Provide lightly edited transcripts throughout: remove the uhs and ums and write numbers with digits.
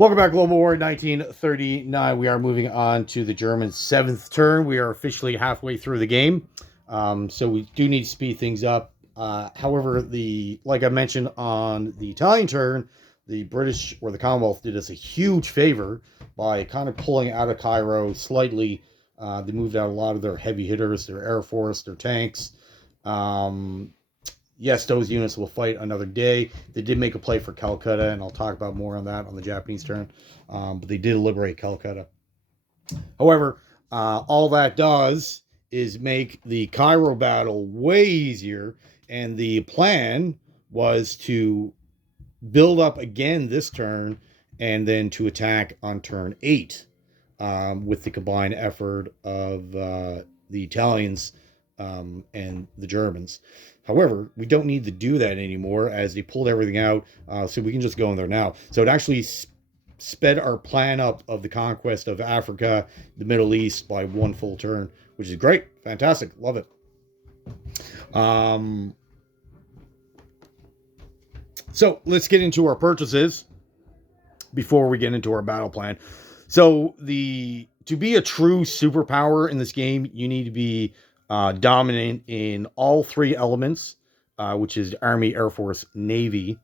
Welcome back, Global War 1939. We are moving on to the German seventh turn. We are officially halfway through the game, so we do need to speed things up. However, like I mentioned on the Italian turn, the British or the Commonwealth did us a huge favor by kind of pulling out of Cairo slightly. They moved out a lot of their heavy hitters, their Air Force, their tanks. Yes, those units will fight another day. They did make a play for Calcutta, and I'll talk about more on that on the Japanese turn. But they did liberate Calcutta. However, all that does is make the Cairo battle way easier. And the plan was to build up again this turn and then to attack on turn 8 with the combined effort of the Italians and the Germans. However, we don't need to do that anymore as they pulled everything out, so we can just go in there now. So it actually sped our plan up of the conquest of Africa, the Middle East by one full turn, which is great. Fantastic. Love it. So let's get into our purchases before we get into our battle plan. So to be a true superpower in this game, you need to be dominant in all three elements, which is Army, Air Force, Navy.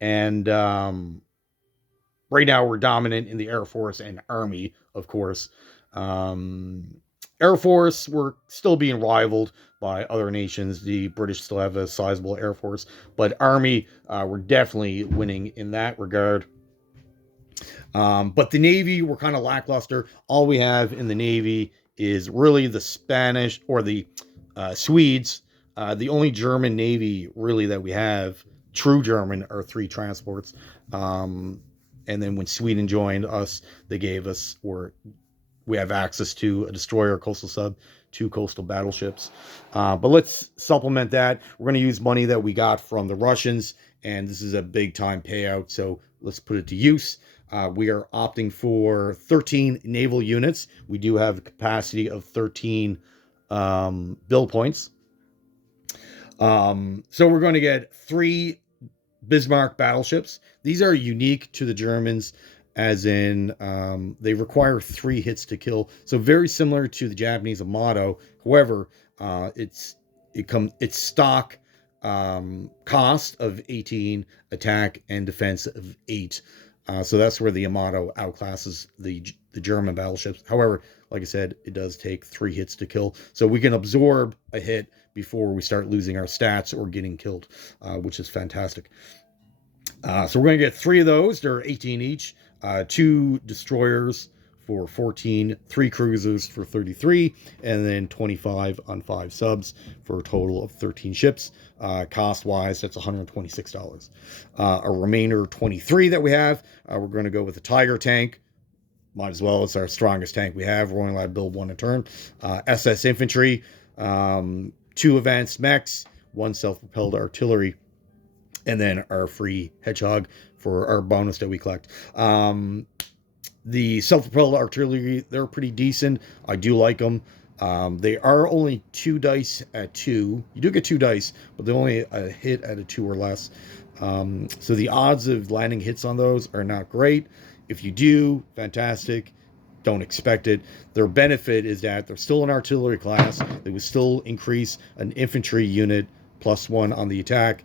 And right now we're dominant in the Air Force and Army, of course. Air Force, we're still being rivaled by other nations. The British still have a sizable Air Force. But Army, we're definitely winning in that regard. But the Navy, we're kind of lackluster. All we have in the Navy is really the Spanish or the Swedes. The only German Navy really that we have, true German, are 3 transports. And then when Sweden joined us, they gave us, or we have access to a destroyer, a coastal sub, 2 coastal battleships. But let's supplement that. We're going to use money that we got from the Russians, and this is a big time payout, so let's put it to use. We are opting for 13 naval units. We do have a capacity of 13 build points. So we're going to get 3 Bismarck battleships. These are unique to the Germans, as in they require 3 hits to kill. So very similar to the Japanese Amato. However, its stock cost of 18, attack and defense of 8. So that's where the Amato outclasses the German battleships. However, like I said, it does take 3 hits to kill. So we can absorb a hit before we start losing our stats or getting killed, which is fantastic. So we're going to get 3 of those. They're 18 each. 2 destroyers for 14, 3 cruisers for 33, and then 25 on 5 subs for a total of 13 ships. Cost-wise, that's $126. A remainder 23 that we have, we're going to go with the Tiger tank. Might as well. It's our strongest tank we have. We're only allowed to build 1 a turn. SS infantry, 2 advanced mechs, 1 self-propelled artillery, and then our free hedgehog for our bonus that we collect. The self-propelled artillery, they're pretty decent. I do like them. They are only 2 dice at 2. You do get 2 dice, but they're only a hit at a 2 or less. So the odds of landing hits on those are not great. If you do, fantastic. Don't expect it. Their benefit is that they're still an artillery class. They would still increase an infantry unit +1 on the attack.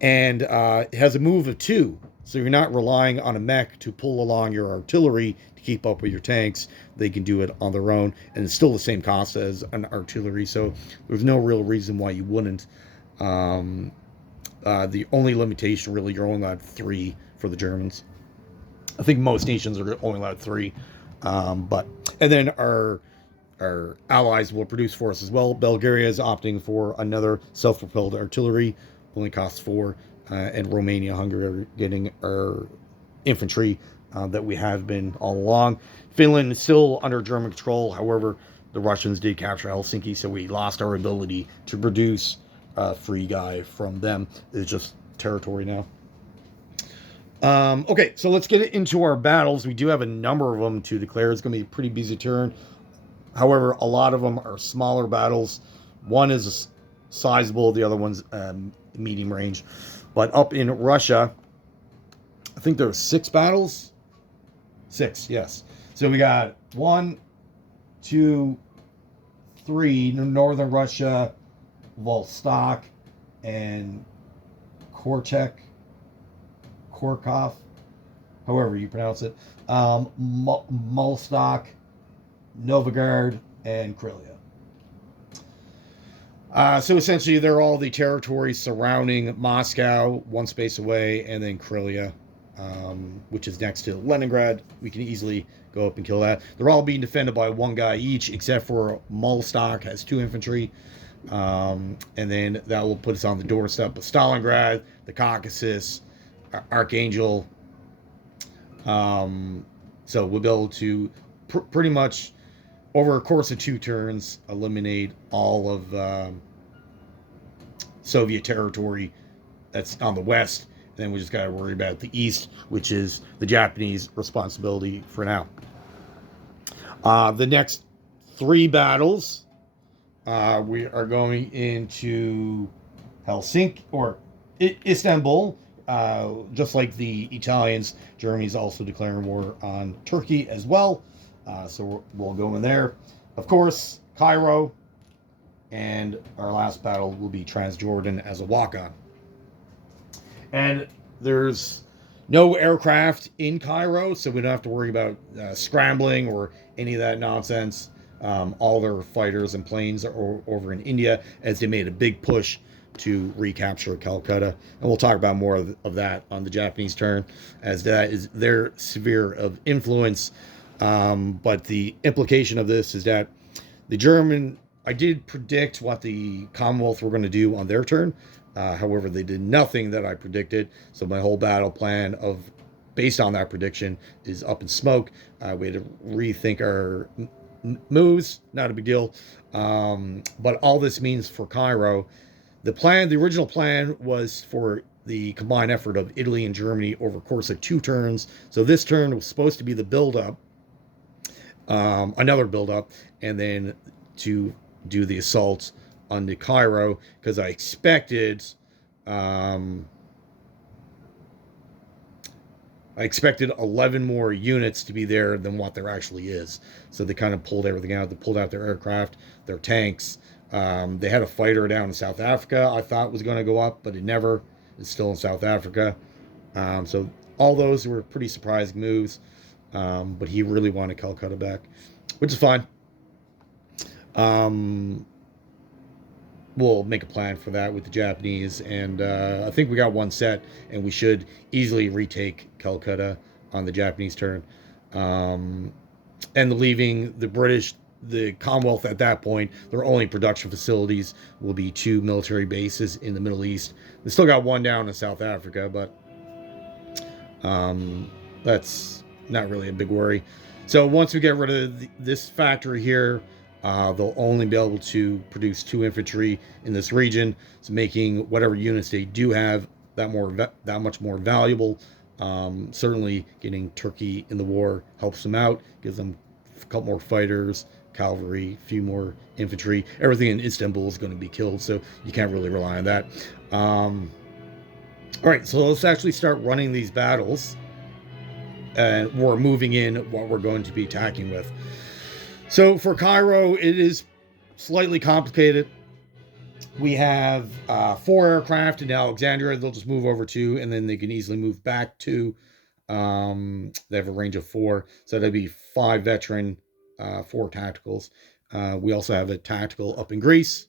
And it has a move of 2. So you're not relying on a mech to pull along your artillery to keep up with your tanks. They can do it on their own, and it's still the same cost as an artillery, so there's no real reason why you wouldn't. The only limitation, really, you're only allowed 3 for the Germans. I think most nations are only allowed 3. And then our allies will produce for us as well. Bulgaria is opting for another self-propelled artillery, only costs 4. And Romania, Hungary are getting our infantry that we have been all along. Finland is still under German control. However, the Russians did capture Helsinki, so we lost our ability to produce a free guy from them. It's just territory now. Okay, so let's get into our battles. We do have a number of them to declare. It's going to be a pretty busy turn. However, a lot of them are smaller battles. One is sizable, the other one's medium range. But up in Russia, think there were 6 battles. 6, yes. So we got 1, 2, 3, Northern Russia, Vostok, and Korkov, however you pronounce it, Molstok, Novgorod, and Krylia. So essentially, they're all the territories surrounding Moscow, one space away, and then Krylia, which is next to Leningrad. We can easily go up and kill that. They're all being defended by one guy each, except for Molstok has 2 infantry. And then that will put us on the doorstep of Stalingrad, the Caucasus, Archangel. So we'll be able to pretty much, over a course of 2 turns, eliminate all of Soviet territory that's on the west. And then we just got to worry about the east, which is the Japanese responsibility for now. The next 3 battles, we are going into Helsinki or Istanbul. Just like the Italians, Germany's also declaring war on Turkey as well. So we'll go in there. Of course, Cairo. And our last battle will be Transjordan as a walk-on. And there's no aircraft in Cairo, so we don't have to worry about scrambling or any of that nonsense. All their fighters and planes are over in India, as they made a big push to recapture Calcutta. And we'll talk about more of that on the Japanese turn, as that is their sphere of influence. But the implication of this is that the German, I did predict what the Commonwealth were going to do on their turn. However, they did nothing that I predicted. So my whole battle plan based on that prediction is up in smoke. We had to rethink our moves. Not a big deal. But all this means for Cairo, the original plan was for the combined effort of Italy and Germany over a course of 2 turns. So this turn was supposed to be the build-up, another build-up, and then to do the assault on the Cairo, because I expected 11 more units to be there than what there actually is. So they kind of pulled everything out. They pulled out their aircraft, their tanks. They had a fighter down in South Africa I thought was going to go up, but it never. It's still in South Africa. So all those were pretty surprising moves. But he really wanted Calcutta back, which is fine. We'll make a plan for that with the Japanese, and I think we got one set, and we should easily retake Calcutta on the Japanese turn. And leaving the British, the Commonwealth at that point, their only production facilities will be 2 military bases in the Middle East. They still got one down in South Africa, but that's not really a big worry. So once we get rid of this factory here, they'll only be able to produce 2 infantry in this region, so making whatever units they do have that much more valuable. Certainly, getting Turkey in the war helps them out, gives them a couple more fighters, cavalry, a few more infantry. Everything in Istanbul is going to be killed, so you can't really rely on that. All right, so let's actually start running these battles, and we're moving in what we're going to be attacking with. So for Cairo, it is slightly complicated. We have 4 aircraft in Alexandria. They'll just move over 2, and then they can easily move back 2. They have a range of 4, so that'd be 5 veteran, 4 tacticals. We also have a tactical up in Greece.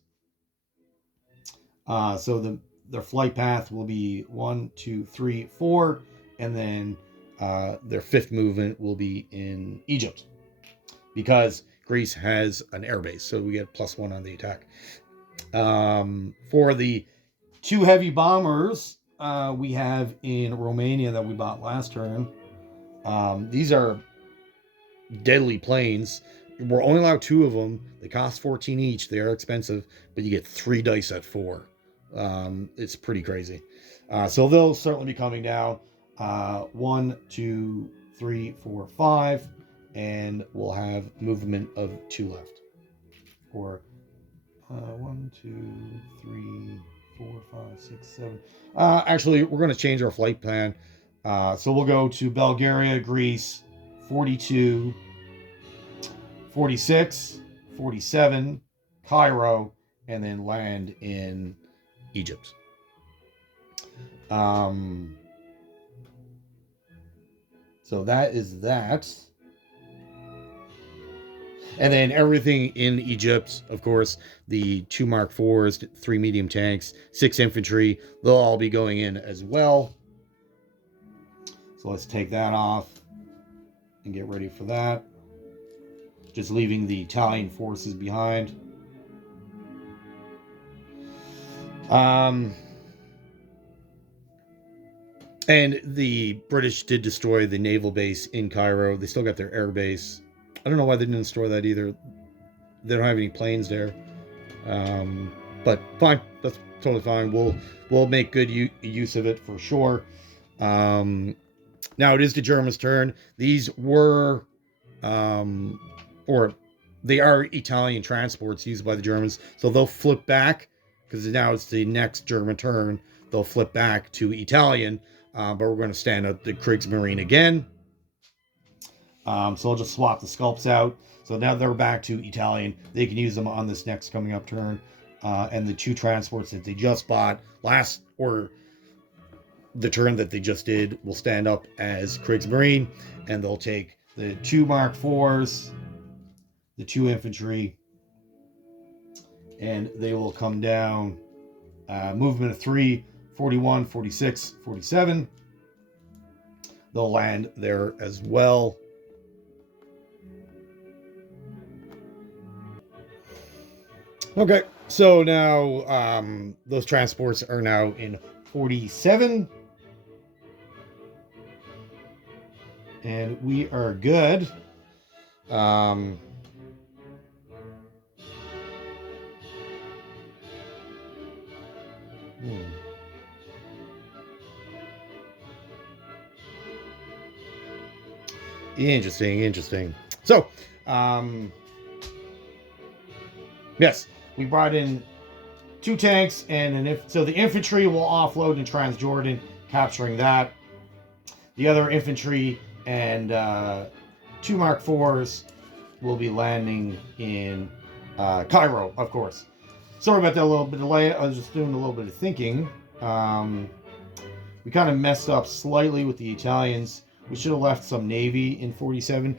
So their flight path will be 1, 2, 3, 4, and then their 5th movement will be in Egypt, because Greece has an airbase, so we get +1 on the attack. For the 2 heavy bombers we have in Romania that we bought last turn, these are deadly planes. We're only allowed 2 of them. They cost 14 each. They are expensive, but you get 3 dice at 4. It's pretty crazy. So they'll certainly be coming down. 1, 2, 3, 4, 5. And we'll have movement of 2 left. Or 1, 2, 3, 4, 5, 6, 7. Actually, we're going to change our flight plan. So we'll go to Bulgaria, Greece, 42, 46, 47, Cairo, and then land in Egypt. So that is that. And then everything in Egypt, of course, the 2 Mark IVs, 3 medium tanks, 6 infantry, they'll all be going in as well. So let's take that off and get ready for that. Just leaving the Italian forces behind. And the British did destroy the naval base in Cairo. They still got their air base. I don't know why they didn't destroy that either. They don't have any planes there. But fine, that's totally fine. We'll make good use of it for sure. Now it is the Germans' turn. These were, or they are Italian transports used by the Germans, so they'll flip back because now it's the next German turn. They'll flip back to Italian, but we're going to stand up the Kriegsmarine again. So I'll just swap the sculpts out. So now they're back to Italian. They can use them on this next coming up turn. And the 2 transports that they just bought last, or the turn that they just did, will stand up as Kriegsmarine. And they'll take the 2 Mark IVs, the 2 infantry, and they will come down. Movement of 3, 41, 46, 47. They'll land there as well. Okay, so now those transports are now in 47. And we are good. Interesting. So, yes, we brought in 2 tanks, and so the infantry will offload in Transjordan, capturing that. The other infantry and 2 Mark IVs will be landing in Cairo, of course. Sorry about that little bit of delay. I was just doing a little bit of thinking. We kind of messed up slightly with the Italians. We should have left some Navy in 47.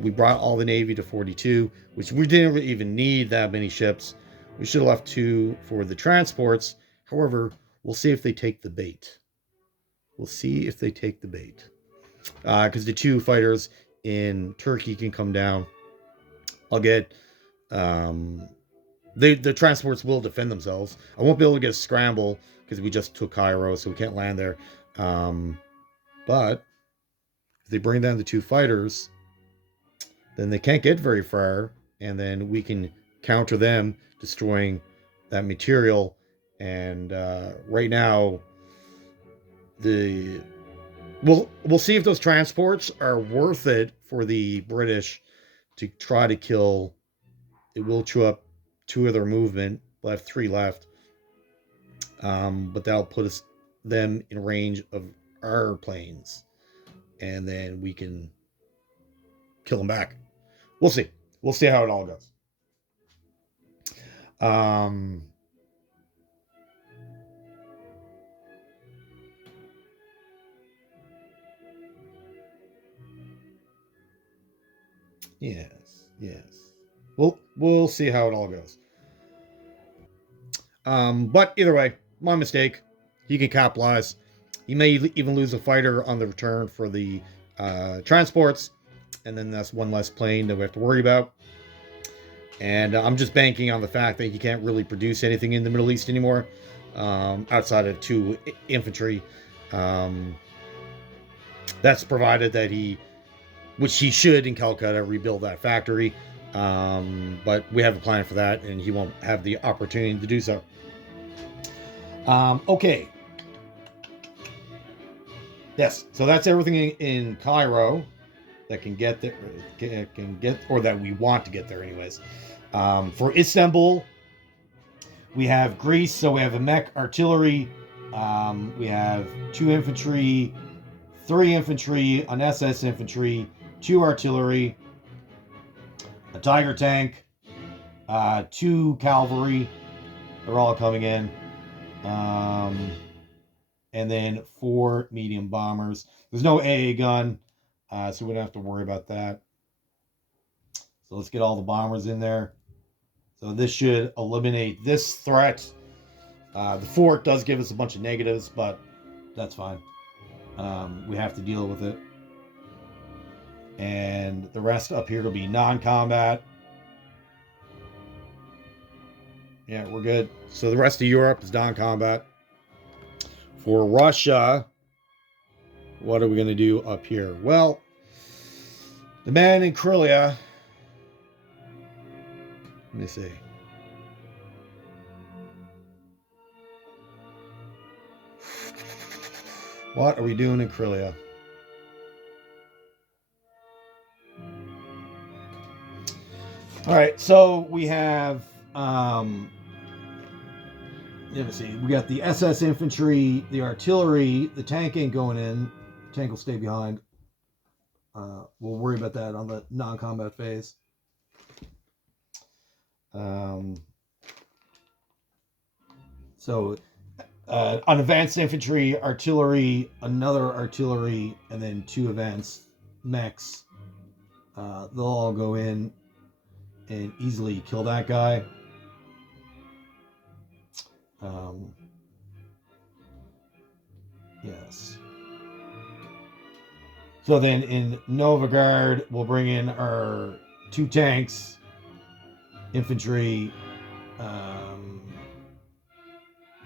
We brought all the Navy to 42, which we didn't even need that many ships. We should have left 2 for the transports. However, we'll see if they take the bait. Because the 2 fighters in Turkey can come down. I'll get... the transports will defend themselves. I won't be able to get a scramble because we just took Cairo, so we can't land there. But if they bring down the 2 fighters, then they can't get very far, and then we can counter them, destroying that material. And right now, we'll see if those transports are worth it for the British to try to kill. It will chew up 2 of their movement. We'll have 3 left. But that'll put them in range of our planes. And then we can kill them back. We'll see. We'll see how it all goes. Yes. We'll see how it all goes. But either way, my mistake. He can capitalize. He may even lose a fighter on the return for the transports, and then that's 1 less plane that we have to worry about. And I'm just banking on the fact that he can't really produce anything in the Middle East anymore, outside of 2 infantry. That's provided that which he should in Calcutta, rebuild that factory. But we have a plan for that, and he won't have the opportunity to do so. Okay. Yes, so that's everything in Cairo that can get there, or that we want to get there anyways. For Istanbul, we have Greece, so we have a mech artillery. We have 2 infantry, 3 infantry, an SS infantry, 2 artillery, a Tiger tank, 2 cavalry. They're all coming in. And then 4 medium bombers. There's no AA gun, so we don't have to worry about that. So let's get all the bombers in there. So this should eliminate this threat. The fort does give us a bunch of negatives, but that's fine. We have to deal with it. And the rest up here will be non-combat. Yeah, we're good. So the rest of Europe is non-combat. For Russia, what are we going to do up here? Well, the man in Krylia. Let me see. What are we doing in Krylia? All right, so we have, let me see. We got the SS infantry, the artillery, the tank ain't going in. The tank will stay behind. We'll worry about that on the non-combat phase. So on advanced infantry, artillery, another artillery, and then 2 advanced mechs. They'll all go in and easily kill that guy. Yes. So then in Novigorod, we'll bring in our 2 tanks, infantry,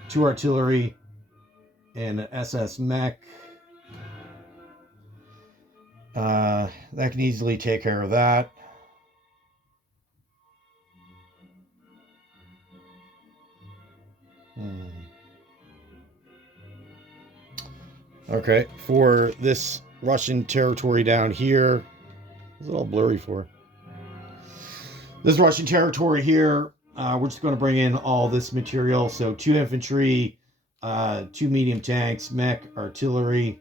2 artillery, and an SS mech. That can easily take care of that. Okay, for this Russian territory down here, what's it all blurry for? This Russian territory here, we're just going to bring in all this material. So 2 infantry, 2 medium tanks, mech, artillery,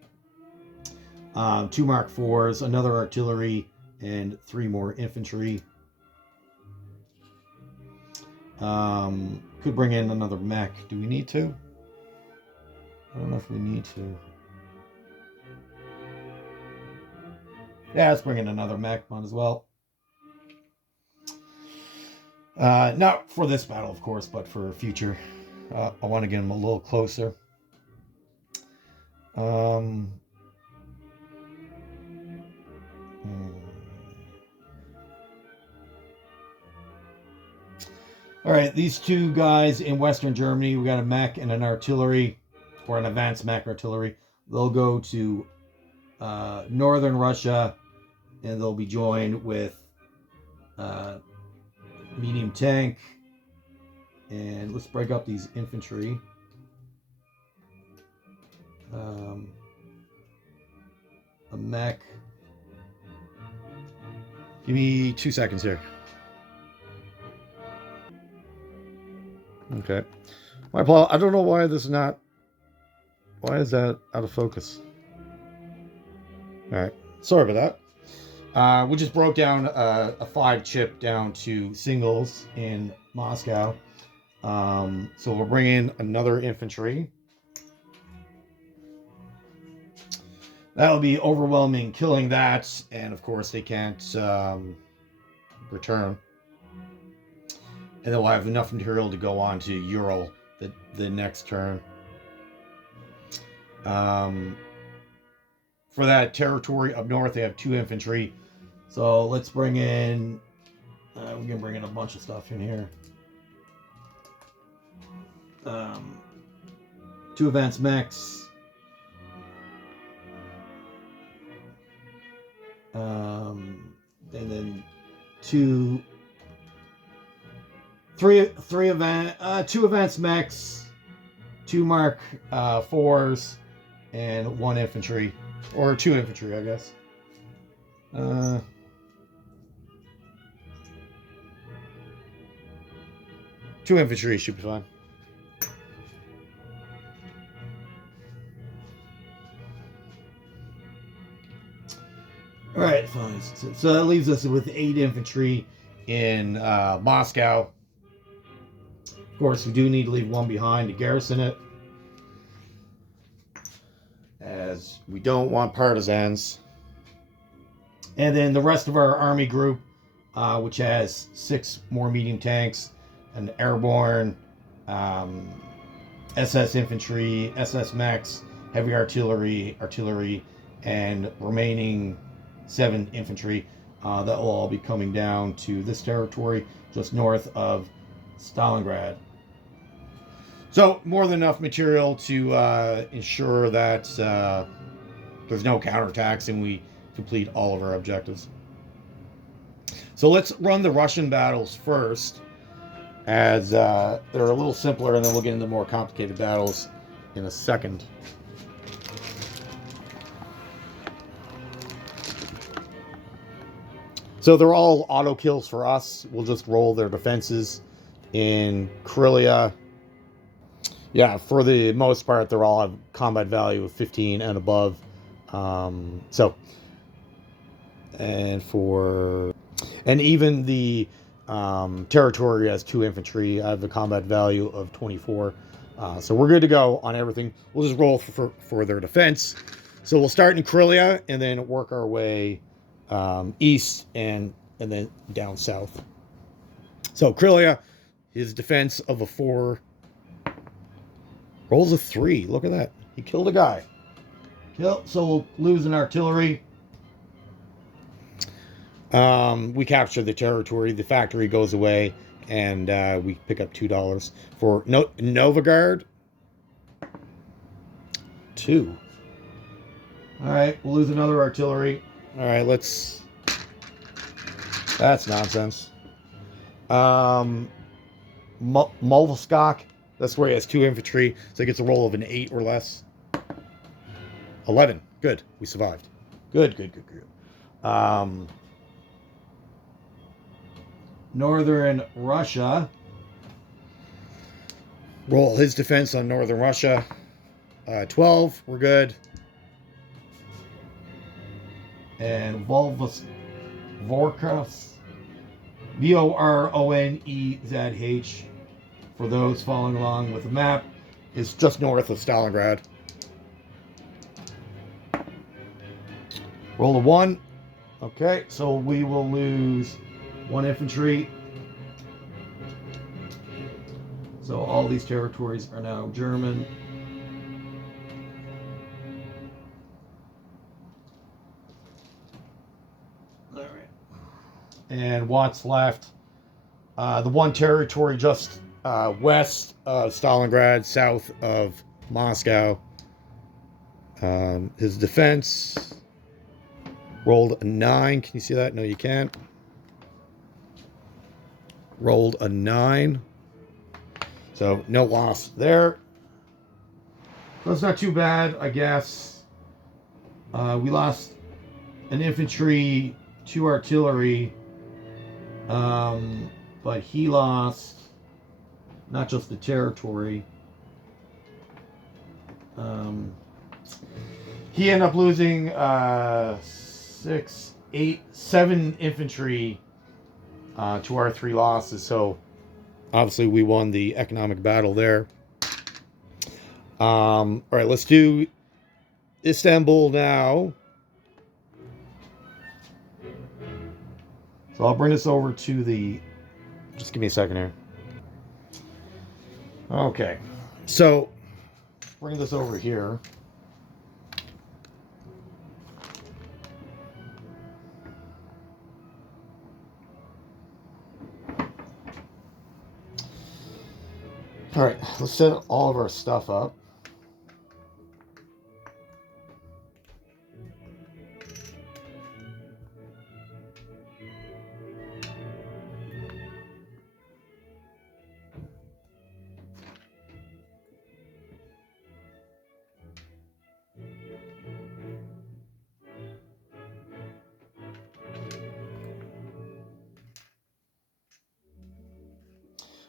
2 Mark IVs, another artillery, and 3 more infantry. Could bring in another mech. Do we need to? I don't know if we need to. Yeah, let's bring in another mech. Might as well. Not for this battle, of course, but for future. I want to get him a little closer. All right, these 2 guys in Western Germany, we got a mech and an artillery, or an advanced mech artillery. They'll go to Northern Russia, and they'll be joined with medium tank. And let's break up these infantry. A mech. Give me 2 seconds here. Okay. I don't know why this is not. Why is that out of focus? All right. Sorry about that. We just broke down a 5 chip down to singles in Moscow. So we'll bring in another infantry. That'll be overwhelming, killing that, and of course they can't return. And they'll have enough material to go on to Ural the next turn. For that territory up north, they have 2 infantry. So let's bring in. We can bring in a bunch of stuff in here. 2 advanced mechs. And then 2 advanced mechs, 2 Mark IVs, and 1 infantry, or 2 infantry, I guess. 2 infantry should be fine. All right, fine. So that leaves us with 8 infantry in Moscow. Of course, we do need to leave one behind to garrison it, as we don't want partisans. And then the rest of our army group, which has 6 more medium tanks, an airborne, um, SS infantry, SS mechs, heavy artillery, and remaining 7 infantry. That will all be coming down to this territory just north of Stalingrad. So more than enough material to ensure that there's no counterattacks and we complete all of our objectives. So let's run the Russian battles first, as they're a little simpler, and then we'll get into more complicated battles in a second. So they're all auto kills for us. We'll just roll their defenses in Krylia. Yeah, for the most part, they're all have combat value of 15 and above. And even the territory has 2 infantry. I have a combat value of 24. So we're good to go on everything. We'll just roll for their defense. So we'll start in Krylia and then work our way east and then down south. So Krylia, his defense of a 4 rolls a 3. Look at that. He killed a guy. So we'll lose an artillery. We capture the territory. The factory goes away, and we pick up $2 for Novigard. 2. All right, we'll lose another artillery. All right, let's. That's nonsense. Molskak. That's where he has 2 infantry, so he gets a roll of an 8 or less. 11. Good. We survived. Good. Northern Russia. Roll his defense on Northern Russia. 12. We're good. And Vorkaz. Voronezh. For those following along with the map, is just north of Stalingrad. Roll a 1. Okay, so we will lose 1 infantry. So all these territories are now German. All right. And what's left? The 1 territory just west of Stalingrad, south of Moscow. His defense rolled a 9. Can you see that? No, you can't. Rolled a 9. So no loss there. That's not too bad, I guess. We lost an infantry, 2 artillery. But he lost not just the territory. He ended up losing 6, 8, 7 infantry to our 3 losses. So obviously we won the economic battle there. All right, let's do Istanbul now. So I'll bring this over to the... Just give me a second here. Okay. So, bring this over here. All right, let's set all of our stuff up.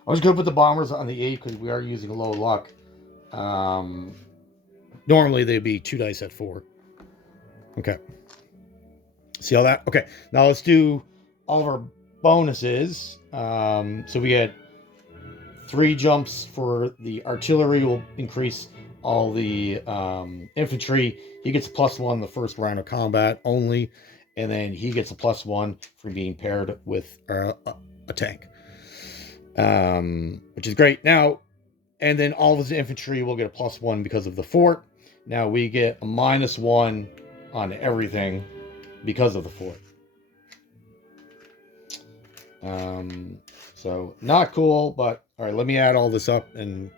I was going to put the bombers on the 8 because we are using a low luck. Normally they'd be 2 dice at 4. Okay. See all that? Okay, now let's do all of our bonuses. So we get 3 jumps for the artillery, will increase all the infantry. He gets a +1 the first round of combat only, and then he gets a +1 for being paired with a tank, which is great. Now, and then all of his infantry will get a +1 because of the fort. Now we get a -1 on everything because of the fort. So not cool, but all right, let me add all this up. And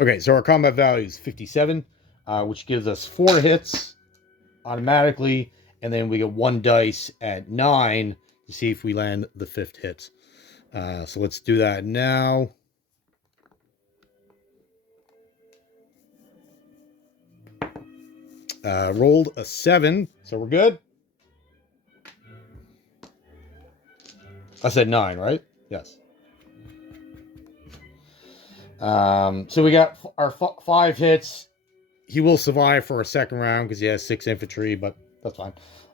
okay, so our combat value is 57, which gives us 4 hits automatically, and then we get 1 dice at 9 to see if we land the 5th hit. So let's do that now. Rolled a 7, so we're good. I said 9, right? Yes. So we got our 5 hits. He will survive for a second round because he has 6 infantry, but that's fine.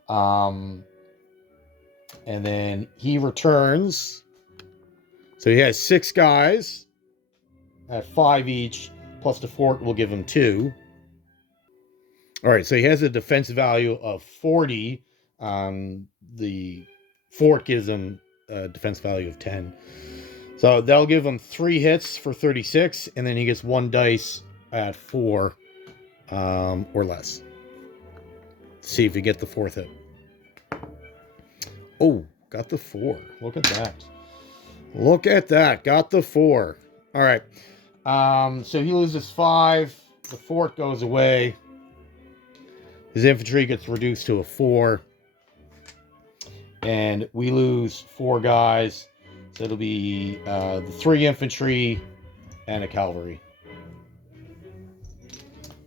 And then he returns. So he has 6 guys at 5 each, plus the fort will give him 2. All right, so he has a defense value of 40. The fort gives him a defense value of 10. So that'll give him 3 hits for 36, and then he gets 1 dice at 4 or less. See if you get the 4th hit. Oh, got the 4. Look at that. Look at that. Got the 4. All right. So he loses 5. The fort goes away. His infantry gets reduced to a 4. And we lose 4 guys. So it'll be the 3 infantry and a cavalry.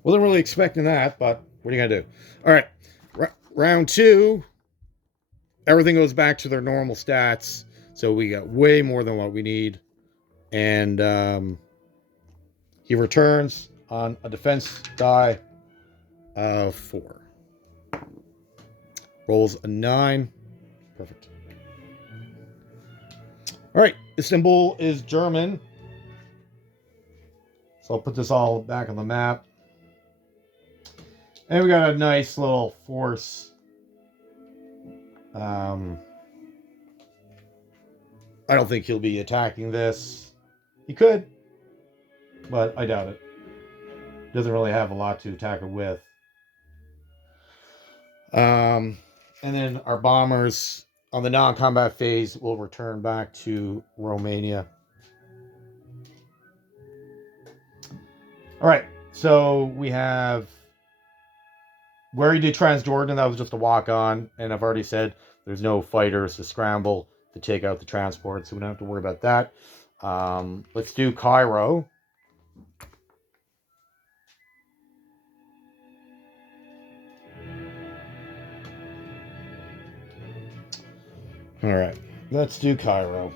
Wasn't really expecting that, but what are you going to do? All right. Round 2. Everything goes back to their normal stats. So we got way more than what we need. And he returns on a defense die of 4. Rolls a 9. Perfect. All right. Istanbul is German. So I'll put this all back on the map. And we got a nice little force. I don't think he'll be attacking this. He could, but I doubt it. Doesn't really have a lot to attack it with. And then our bombers on the non-combat phase will return back to Romania. All right, so we have where he did Transjordan. That was just a walk-on, and I've already said there's no fighters to scramble to take out the transport, so we don't have to worry about that. Let's do Cairo. All right, let's do Cairo.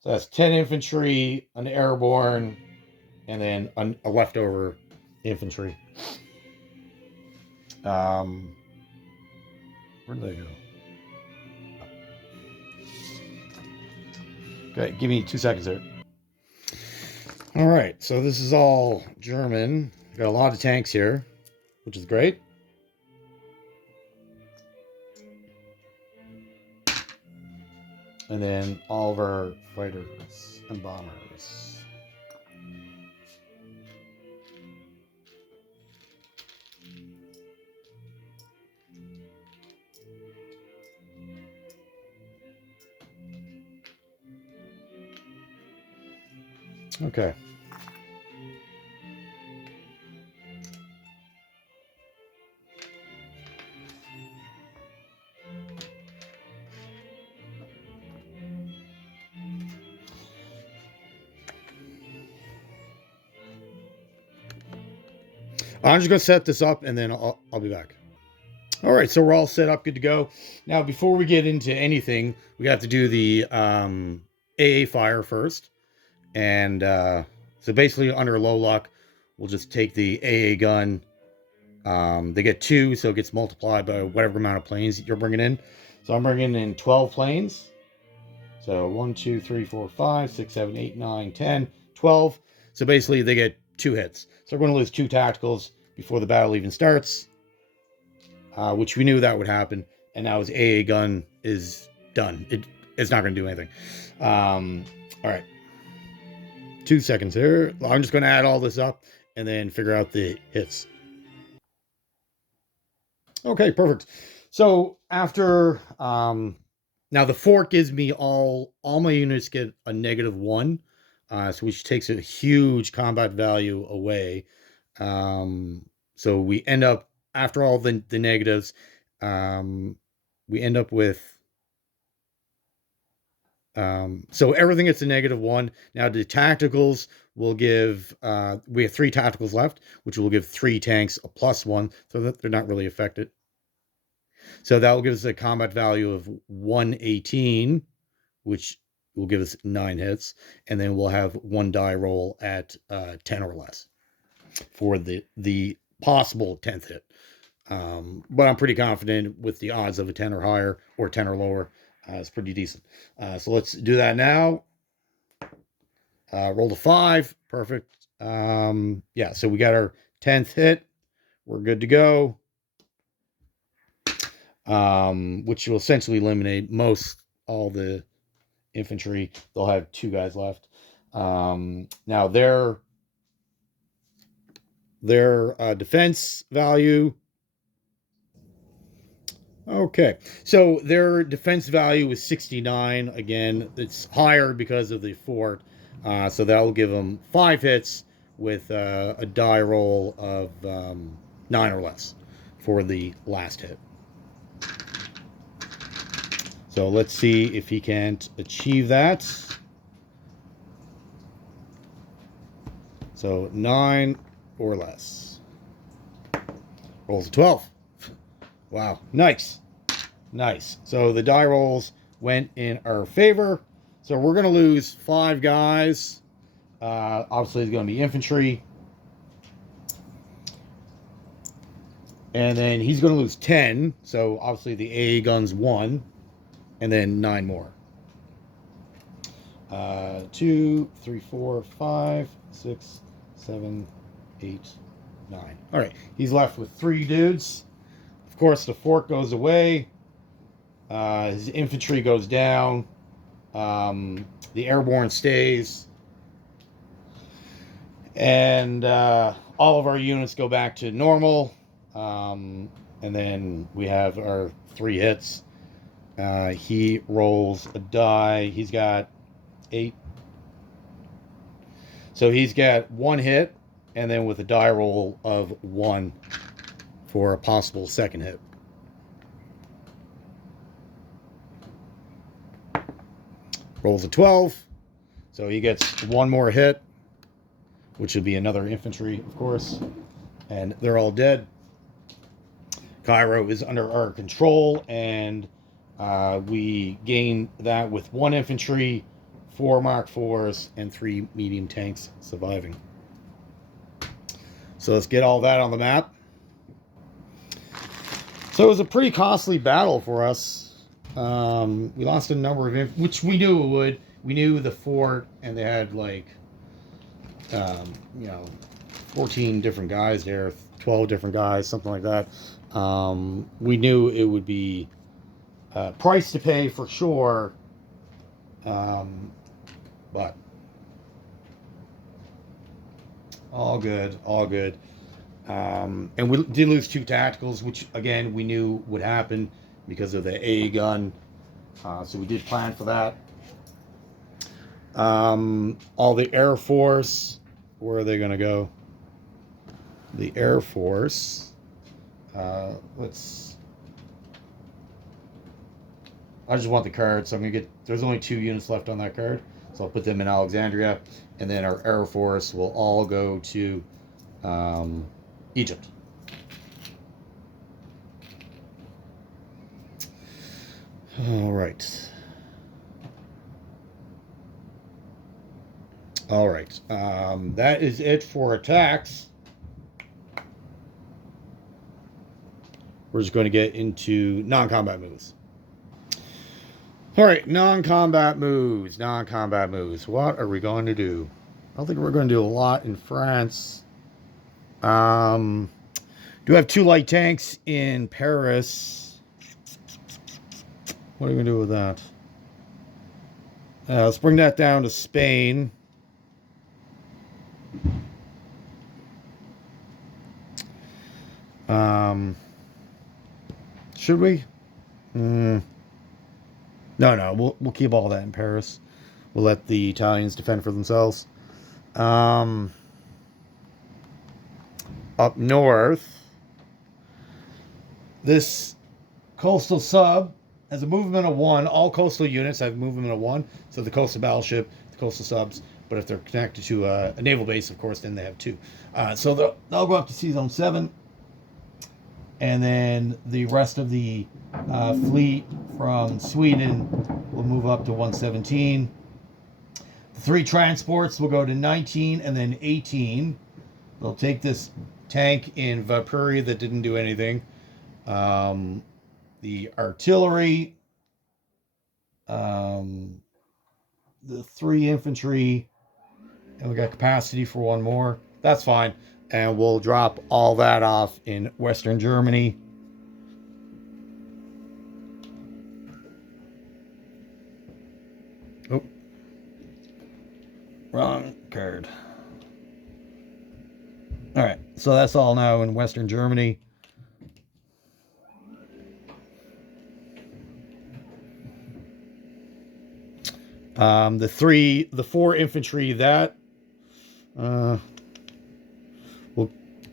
So that's 10 infantry, an airborne, and then a leftover infantry. Where did they go? Okay, give me 2 seconds here. All right, so this is all German. Got a lot of tanks here, which is great. And then all of our fighters and bombers. Okay. I'm just going to set this up and then I'll be back. All right, so we're all set up, good to go. Now, before we get into anything, we have to do the AA fire first. And so basically, under low luck, we'll just take the AA gun. They get 2, so it gets multiplied by whatever amount of planes you're bringing in. So I'm bringing in 12 planes. So 1, 2, 3, 4, 5, 6, 7, 8, 9, 10, 12. So basically, they get 2 hits. So we're going to lose 2 tacticals before the battle even starts, which we knew that would happen. And now his AA gun is done. It's not going to do anything. All right. 2 seconds here. I'm just going to add all this up and then figure out the hits. Okay, perfect. So after now the fort gives me all my units get a -1, so which takes a huge combat value away. So we end up after all the negatives, we end up with so everything gets a -1. Now the tacticals will give we have 3 tacticals left, which will give 3 tanks a +1, so that they're not really affected. So that will give us a combat value of 118, which will give us 9 hits, and then we'll have 1 die roll at 10 or less for the possible 10th hit. But I'm pretty confident with the odds of a 10 or higher or 10 or lower. It's pretty decent. So let's do that now. Roll a 5. Perfect. Yeah, so we got our 10th hit. We're good to go. Which will essentially eliminate all the infantry. They'll have 2 guys left. Now their defense value. Okay, so their defense value is 69. Again, it's higher because of the fort. So that will give them 5 hits with a die roll of 9 or less for the last hit. So let's see if he can't achieve that. So 9 or less. Rolls a 12. Wow, nice. Nice. So the die rolls went in our favor. So we're going to lose 5 guys. Obviously, it's going to be infantry. And then he's going to lose 10. So obviously the AA gun's 1. And then 9 more. 2, 3, 4, 5, 6, 7, 8, 9. All right. He's left with 3 dudes. Of course, the fort goes away. His infantry goes down. The airborne stays. And all of our units go back to normal. And then we have our 3 hits. He rolls a die. He's got 8. So he's got 1 hit, and then with a die roll of 1 for a possible second hit. Rolls a 12. So he gets 1 more hit, which would be another infantry, of course. And they're all dead. Cairo is under our control, and we gain that with 1 infantry, 4 Mark IVs, and 3 medium tanks surviving. So let's get all that on the map. So it was a pretty costly battle for us. We lost a number of, which we knew it would. We knew the fort, and they had like, 14 different guys there, 12 different guys, something like that. We knew it would be a price to pay for sure. But all good, all good. And we did lose 2 tacticals, which again we knew would happen because of the AA gun. So we did plan for that. All the Air Force, where are they going to go? The Air Force. I just want the card, so I'm going to get, there's only 2 units left on that card. So I'll put them in Alexandria. And then our Air Force will all go to Egypt. All right. All right. That is it for attacks. We're just going to get into non-combat moves. All right, non-combat moves. Non-combat moves. What are we going to do? I don't think we're going to do a lot in France. Do have two light tanks in Paris. What are we going to do with that? Let's bring that down to Spain. Um, should we? No, no. We'll keep all that in Paris. We'll let the Italians defend for themselves. Um, Up north, this coastal sub has a movement of 1. All coastal units have movement of 1. So the coastal battleship, the coastal subs. But if they're connected to a naval base, of course, then they have 2. So they'll go up to Sea Zone 7. And then the rest of the fleet from Sweden will move up to 117. The 3 transports will go to 19 and then 18. They'll take this tank in Vapuri that didn't do anything. The artillery, the 3 infantry, and we got capacity for 1 more. That's fine. And we'll drop all that off in Western Germany. Oh, wrong card. All right, so that's all now in Western Germany. The 4 infantry that we'll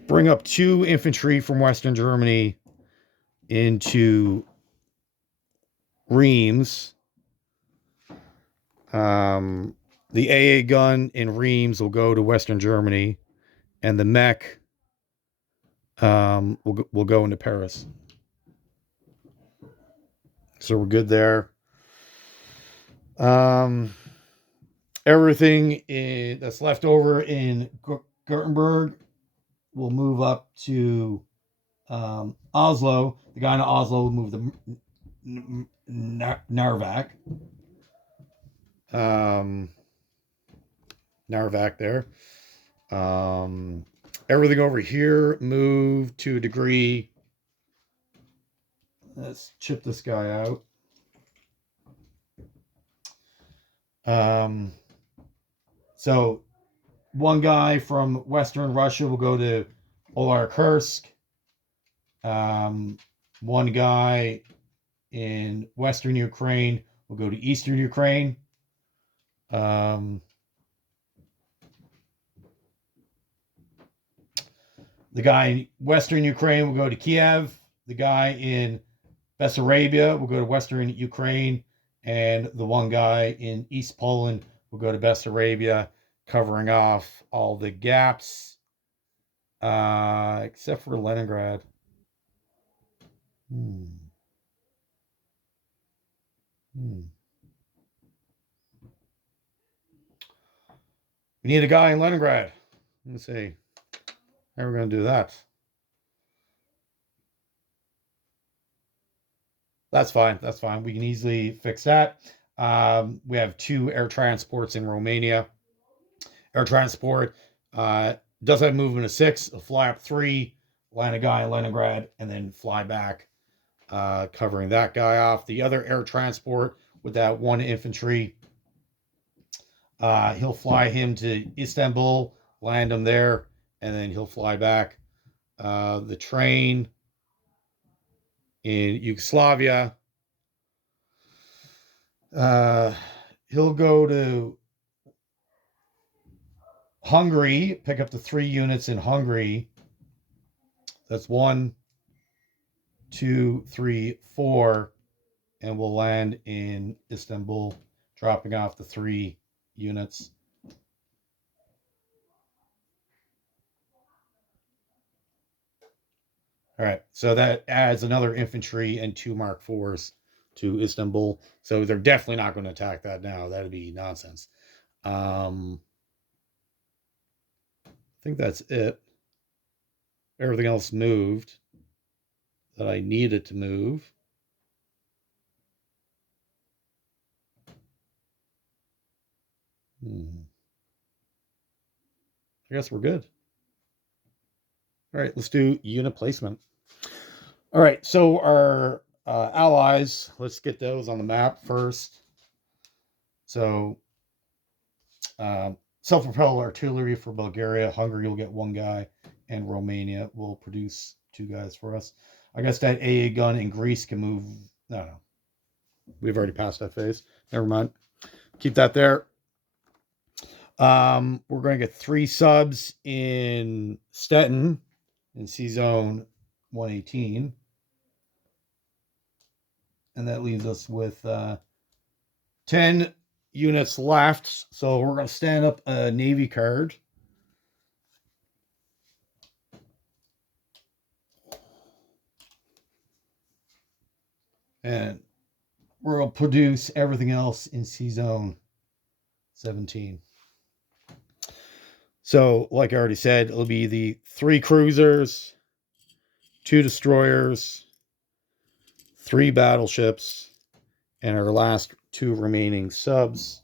bring up 2 infantry from Western Germany into Reims. The AA gun in Reims will go to Western Germany, and the mech will go into Paris. So we're good there. Everything that's left over in Gothenburg will move up to Oslo. The guy in Oslo will move to Narvak. Narvak there. Everything over here moved to a degree. Let's chip this guy out. So 1 guy from Western Russia will go to Olarkursk. 1 guy in Western Ukraine will go to Eastern Ukraine. The guy in Western Ukraine will go to Kiev. The guy in Bessarabia will go to Western Ukraine. And the 1 guy in East Poland will go to Bessarabia, covering off all the gaps, except for Leningrad. We need a guy in Leningrad. Let's see. How are we going to do that? That's fine. That's fine. We can easily fix that. We have 2 air transports in Romania. Air transport does have movement of 6. It'll fly up 3, land a guy in Leningrad, and then fly back, covering that guy off. The other air transport with that 1 infantry, he'll fly him to Istanbul, land him there, and then he'll fly back. The train in Yugoslavia, he'll go to Hungary, pick up the 3 units in Hungary. That's 1, 2, 3, 4, and we'll land in Istanbul, dropping off the 3 units. All right, so that adds another infantry and 2 Mark IVs to Istanbul. So they're definitely not going to attack that now. That'd be nonsense. I think that's it. Everything else moved that I needed to move. I guess we're good. All right, let's do unit placement. All right, so our allies, let's get those on the map first. So self-propelled artillery for Bulgaria. Hungary will get one guy, and Romania will produce two guys for us. I guess that AA gun in Greece can move. No. We've already passed that phase. Never mind. Keep that there. We're going to get 3 subs in Stettin in C Zone 118. And that leaves us with 10 units left. So we're going to stand up a Navy card. And we're going to produce everything else in C Zone 17. So, like I already said, it'll be the 3 cruisers, 2 destroyers, 3 battleships, and our last 2 remaining subs.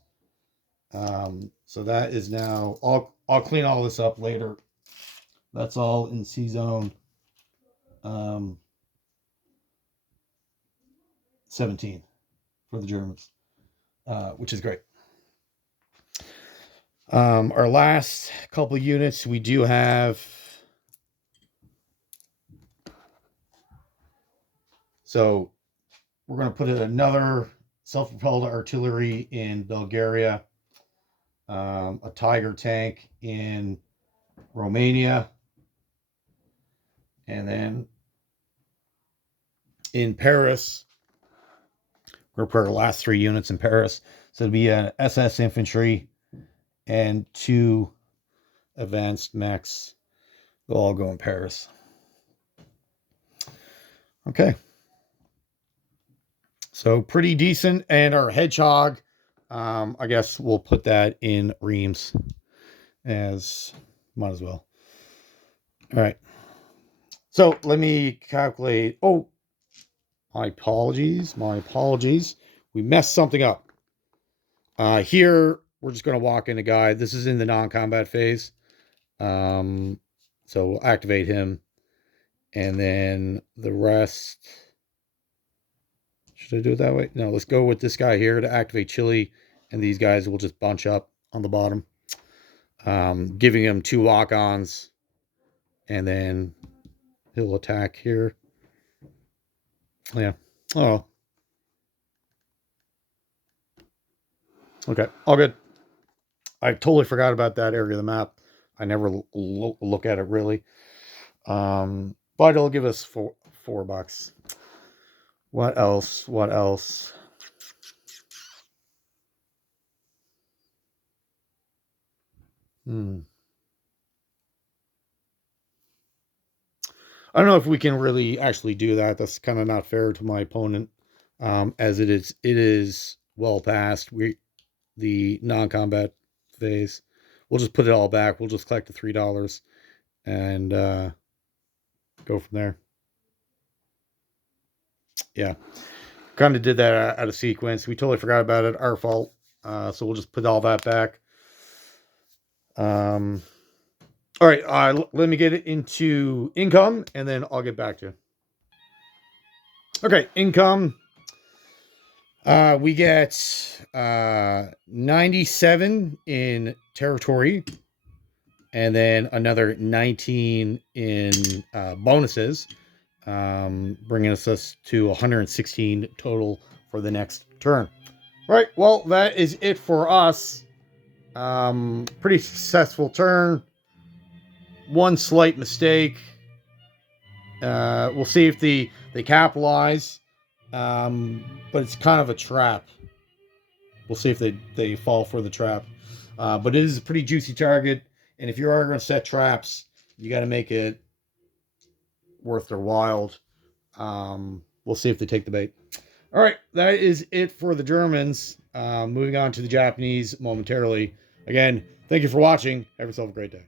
So that is now, I'll clean all this up later. That's all in C Zone 17 for the Germans, which is great. Our last couple units, we do have. So we're going to put in another self-propelled artillery in Bulgaria, a Tiger tank in Romania, and then in Paris, we're going to put our last 3 units in Paris. So it'll be an SS infantry and 2 advanced mechs. They'll all go in Paris. Okay. So pretty decent. And our Hedgehog, I guess we'll put that in Reims as might as well. All right. So let me calculate. Oh, my apologies. We messed something up. Here, we're just going to walk in a guy. This is in the non-combat phase. So we'll activate him. And then the rest. Should I do it that way? No, let's go with this guy here to activate Chile. And these guys will just bunch up on the bottom. Giving him 2 walk-ons. And then he'll attack here. Yeah. Oh. Okay. All good. I totally forgot about that area of the map. I never look at it really. But it'll give us $4. What else? I don't know if we can really actually do that. That's kind of not fair to my opponent. As it is well past the non-combat phase. We'll just put it all back. We'll just collect the $3 and go from there. Yeah, kind of did that out of sequence. We totally forgot about it. Our fault. So we'll just put all that back. All right. Let me get it into income, and then I'll get back to you. Okay, income. We get 97 in territory, and then another 19 in bonuses, bringing us to 116 total for the next turn. Right, well, that is it for us. Pretty successful turn. One slight mistake. We'll see if they capitalize. But it's kind of a trap. We'll see if they fall for the trap. But it is a pretty juicy target. And if you are going to set traps, you got to make it worth their while. We'll see if they take the bait. All right, that is it for the Germans. Moving on to the Japanese momentarily. Again, thank you for watching. Have yourself a great day.